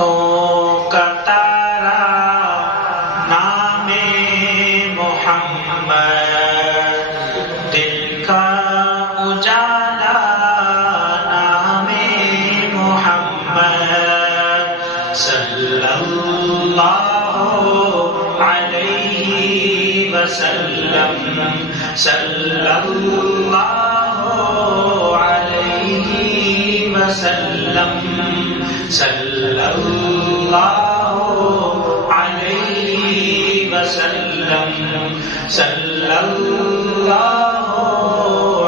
آنکھوں کا تارا نام محمد، دل کا اجالا نام محمد، صلی اللہ علیہ وسلم، صلی اللہ علیہ وسلم، صلی اللہ علیہ وسلم، صلی اللہ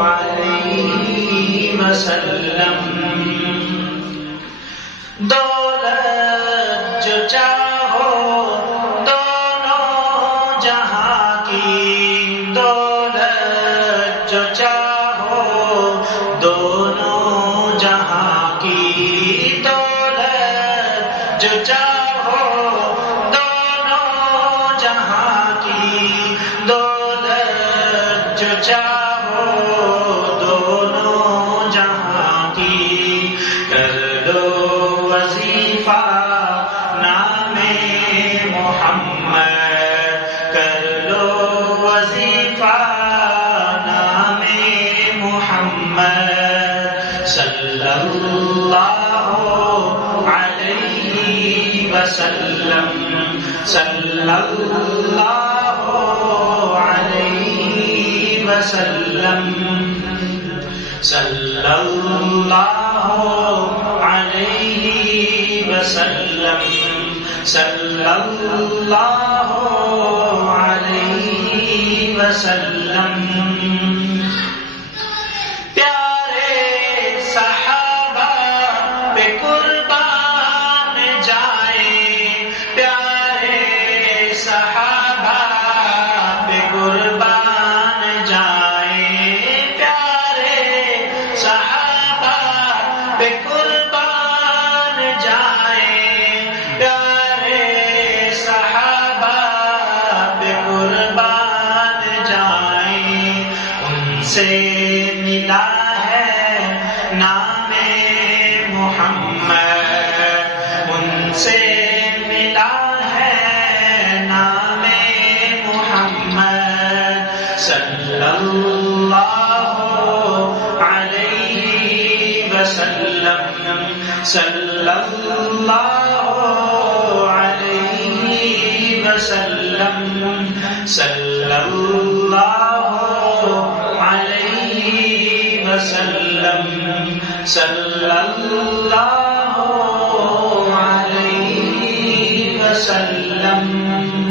علیہ وسلم۔ دولت جو چاہو دونوں جہاں کی، دولت جو چاہو دونوں جہاں کی، دولت جو چاہو دونوں جہاں کی، دولت جو چاہو دونوں جہاں کی، کر لو وظیفہ نام محمد، کر لو وظیفہ نام محمد، صلی اللہ علیہ وسلم، صلی اللہ علیہ وسلم، صلی اللہ علیہ وسلم، صلی اللہ علیہ وسلم۔ پیارے صحابہ پہ قربان جائیں، پیارے صحابہ پہ قربان جائیں، پیارے صحابہ پہ قربان جائیں، پیارے صحابہ پہ قربان جائیں، ان سے ملا ہے نام محمد، ان سے ملا ہے نام محمد، صلی اللہ علیہ وسلم، صلی اللہ علیہ وسلم، صلی اللہ علیہ وسلم، صلی اللہ علیہ وسلم۔